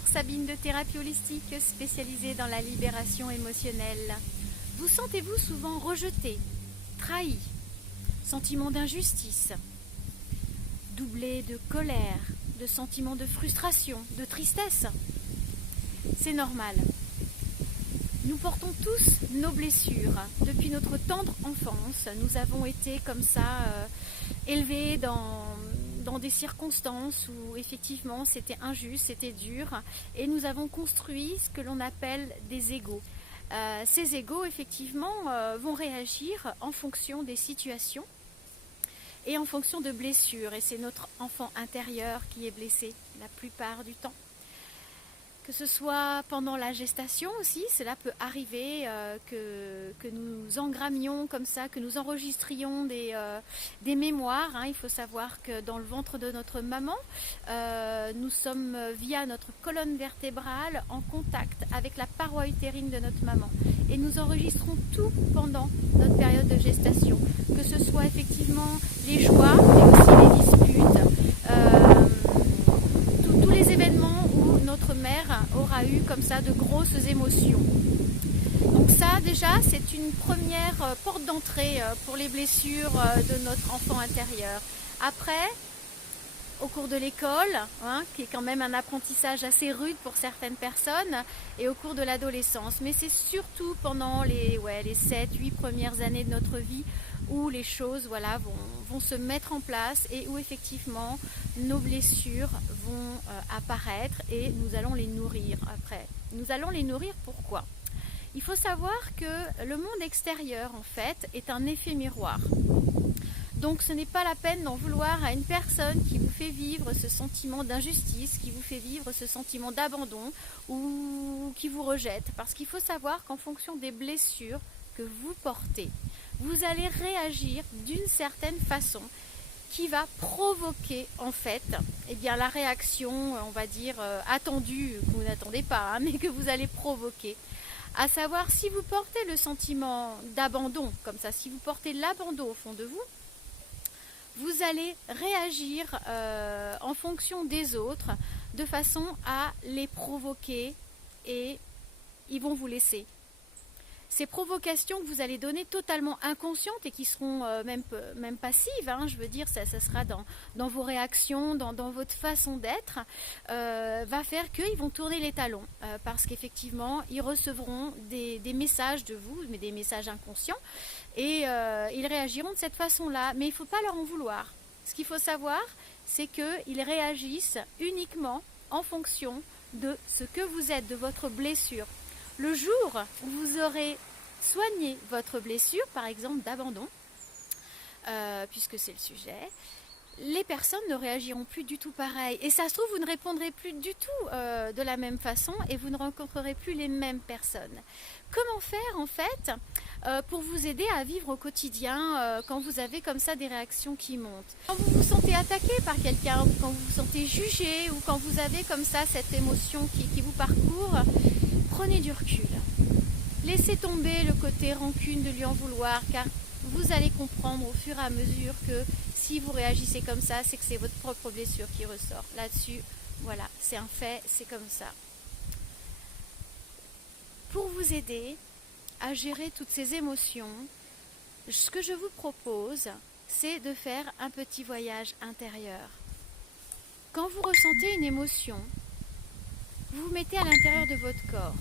Bonjour, Sabine de Thérapie Holistique spécialisée dans la libération émotionnelle. Vous sentez-vous souvent rejeté, trahi, sentiment d'injustice, doublé de colère, de sentiments de frustration, de tristesse? C'est normal. Nous portons tous nos blessures. Depuis notre tendre enfance, nous avons été comme ça élevés dans des circonstances où effectivement c'était injuste, c'était dur, et nous avons construit ce que l'on appelle des égos. Ces égos effectivement vont réagir en fonction des situations et en fonction de blessures, et c'est notre enfant intérieur qui est blessé la plupart du temps. Que ce soit pendant la gestation aussi, cela peut arriver que nous engrammions comme ça, que nous enregistrions des mémoires. Il faut savoir que dans le ventre de notre maman, nous sommes via notre colonne vertébrale en contact avec la paroi utérine de notre maman. Et nous enregistrons tout pendant notre période de gestation. Que ce soit effectivement les joies, mais aussi les disputes, tous les événements où notre mère aura eu comme ça de grosses émotions. Donc ça déjà c'est une première porte d'entrée pour les blessures de notre enfant intérieur. Après, au cours de l'école, qui est quand même un apprentissage assez rude pour certaines personnes, et au cours de l'adolescence, mais c'est surtout pendant les 7-8 premières années de notre vie où les choses vont se mettre en place et où effectivement nos blessures vont apparaître et nous allons les nourrir après. Nous allons les nourrir pourquoi ? Il faut savoir que le monde extérieur en fait est un effet miroir. Donc ce n'est pas la peine d'en vouloir à une personne qui vous fait vivre ce sentiment d'injustice, qui vous fait vivre ce sentiment d'abandon ou qui vous rejette. Parce qu'il faut savoir qu'en fonction des blessures que vous portez, vous allez réagir d'une certaine façon qui va provoquer en fait la réaction, on va dire, attendue, que vous n'attendez pas, mais que vous allez provoquer. À savoir, si vous portez le sentiment d'abandon, comme ça, si vous portez l'abandon au fond de vous, vous allez réagir en fonction des autres de façon à les provoquer et ils vont vous laisser. Ces provocations que vous allez donner totalement inconscientes et qui seront même passives, je veux dire, ça sera dans vos réactions, dans votre façon d'être, va faire qu'ils vont tourner les talons parce qu'effectivement, ils recevront des messages de vous, mais des messages inconscients, et ils réagiront de cette façon-là. Mais il ne faut pas leur en vouloir. Ce qu'il faut savoir, c'est qu'ils réagissent uniquement en fonction de ce que vous êtes, de votre blessure. Le jour où vous aurez soigné votre blessure, par exemple d'abandon, puisque c'est le sujet, les personnes ne réagiront plus du tout pareil. Et ça se trouve, vous ne répondrez plus du tout de la même façon et vous ne rencontrerez plus les mêmes personnes. Comment faire en fait pour vous aider à vivre au quotidien quand vous avez comme ça des réactions qui montent? Quand vous vous sentez attaqué par quelqu'un, ou quand vous vous sentez jugé, ou quand vous avez comme ça cette émotion qui vous parcourt, prenez du recul. Laissez tomber le côté rancune de lui en vouloir, car vous allez comprendre au fur et à mesure que si vous réagissez comme ça, c'est que c'est votre propre blessure qui ressort. Là-dessus, voilà, c'est un fait, c'est comme ça. Pour vous aider à gérer toutes ces émotions, ce que je vous propose, c'est de faire un petit voyage intérieur. Quand vous ressentez une émotion, vous vous mettez à l'intérieur de votre corps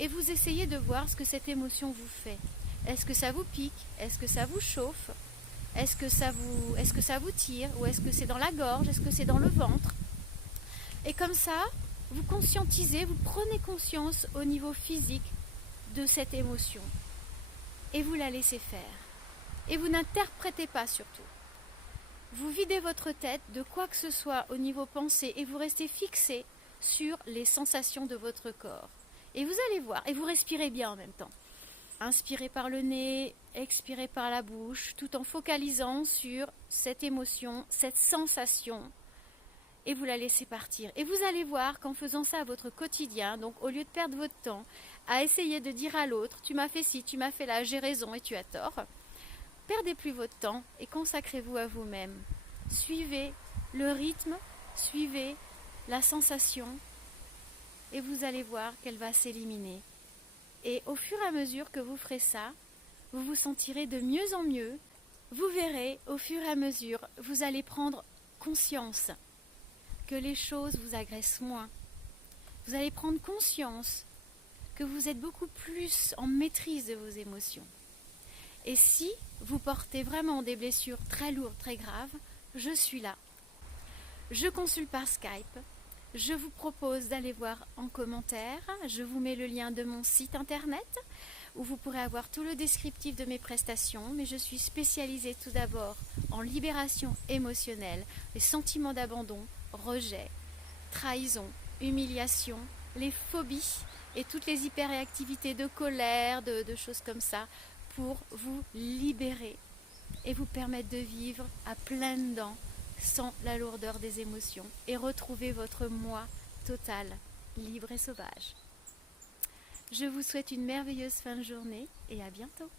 et vous essayez de voir ce que cette émotion vous fait. Est-ce que ça vous pique? Est-ce que ça vous chauffe? Est-ce que ça vous tire? Ou est-ce que c'est dans la gorge? Est-ce que c'est dans le ventre? Et comme ça, vous conscientisez, vous prenez conscience au niveau physique de cette émotion. Et vous la laissez faire. Et vous n'interprétez pas surtout. Vous videz votre tête de quoi que ce soit au niveau pensée et vous restez fixé sur les sensations de votre corps. Et vous allez voir, et vous respirez bien en même temps. Inspirez par le nez, expirez par la bouche, tout en focalisant sur cette émotion, cette sensation, et vous la laissez partir. Et vous allez voir qu'en faisant ça à votre quotidien, donc au lieu de perdre votre temps à essayer de dire à l'autre, tu m'as fait ci, tu m'as fait là, j'ai raison et tu as tort, perdez plus votre temps et consacrez-vous à vous-même. Suivez le rythme, suivez la sensation et vous allez voir qu'elle va s'éliminer. Et au fur et à mesure que vous ferez ça, vous vous sentirez de mieux en mieux. Vous verrez, au fur et à mesure, vous allez prendre conscience que les choses vous agressent moins. Vous allez prendre conscience que vous êtes beaucoup plus en maîtrise de vos émotions. Et si vous portez vraiment des blessures très lourdes, très graves, je suis là. Je consulte par Skype. Je vous propose d'aller voir en commentaire. Je vous mets le lien de mon site internet où vous pourrez avoir tout le descriptif de mes prestations. Mais je suis spécialisée tout d'abord en libération émotionnelle, les sentiments d'abandon, rejet, trahison, humiliation, les phobies et toutes les hyperréactivités de colère, de choses comme ça, pour vous libérer et vous permettre de vivre à pleines dents sans la lourdeur des émotions et retrouver votre moi total, libre et sauvage. Je vous souhaite une merveilleuse fin de journée et à bientôt.